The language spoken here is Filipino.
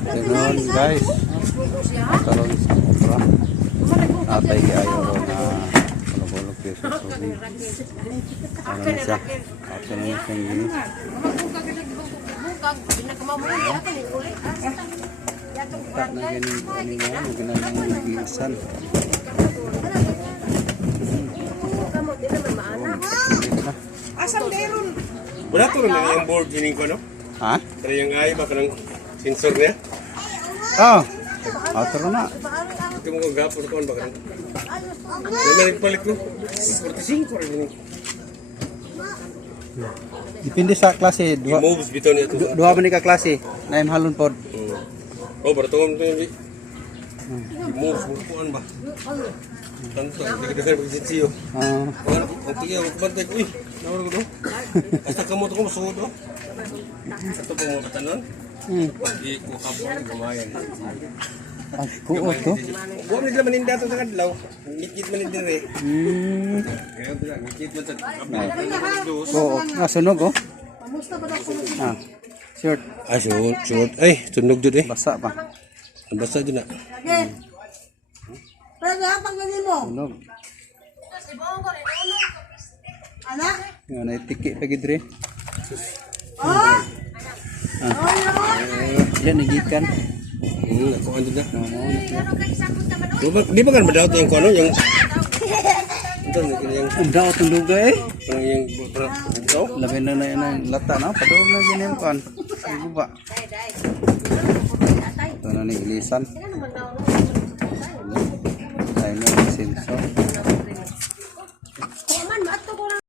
Tingnan guys. Karon sa atay kayo ron na bulog-bulog dito sa subi. Ano na siya? Ato na siyang gini. Tak na gini mo, ginang naglisan. Asam meron. Wala to rin yung board gining ko, no? Ha? Pero yung ay, baka ng sensor niya. Oh. Ato na. Ito mo kong gapos ko, baka ng... Naman palit ko. 45 rin gining. Depende sa klase. Yung moves bito niya ito. Duha ba ni ka klase? Na imhalon pod. Oh, baratungan ito yung... Yung moves, bukuan ba? Tanto, nagdagan pag-sitsi yun. Ang tingin, ang kubantay ko, uy, nawala ko doon. Basta kamot ako, masuod doon. Ito pang mga katanon. Hindi ko kapon, gumayan. Ay, kuot to. Huwag nila maninda ito sa kadlaw. Ngikit maninda rin. Kaya ito lang, ngikit man sa kapon. Oo, sunog oh. Ah, short. Ay, short. Ay, tunog doon eh. Basa pa. Basta doon na. Pero hapang ganyan mo. Sunog. Anak? Yan, naitiki lagi dre. Oh! Yan, nagikan. Ako ando na. Di ba kan badaw ito yung kono? Yung... Ito, yung... Ang daot ng luga eh. Parang yung... Ito? Labi na na yun ang lata na. Padulog na ganyan kan. Ay, guba. Ito na ni ilisan. Tayo na yung sensor.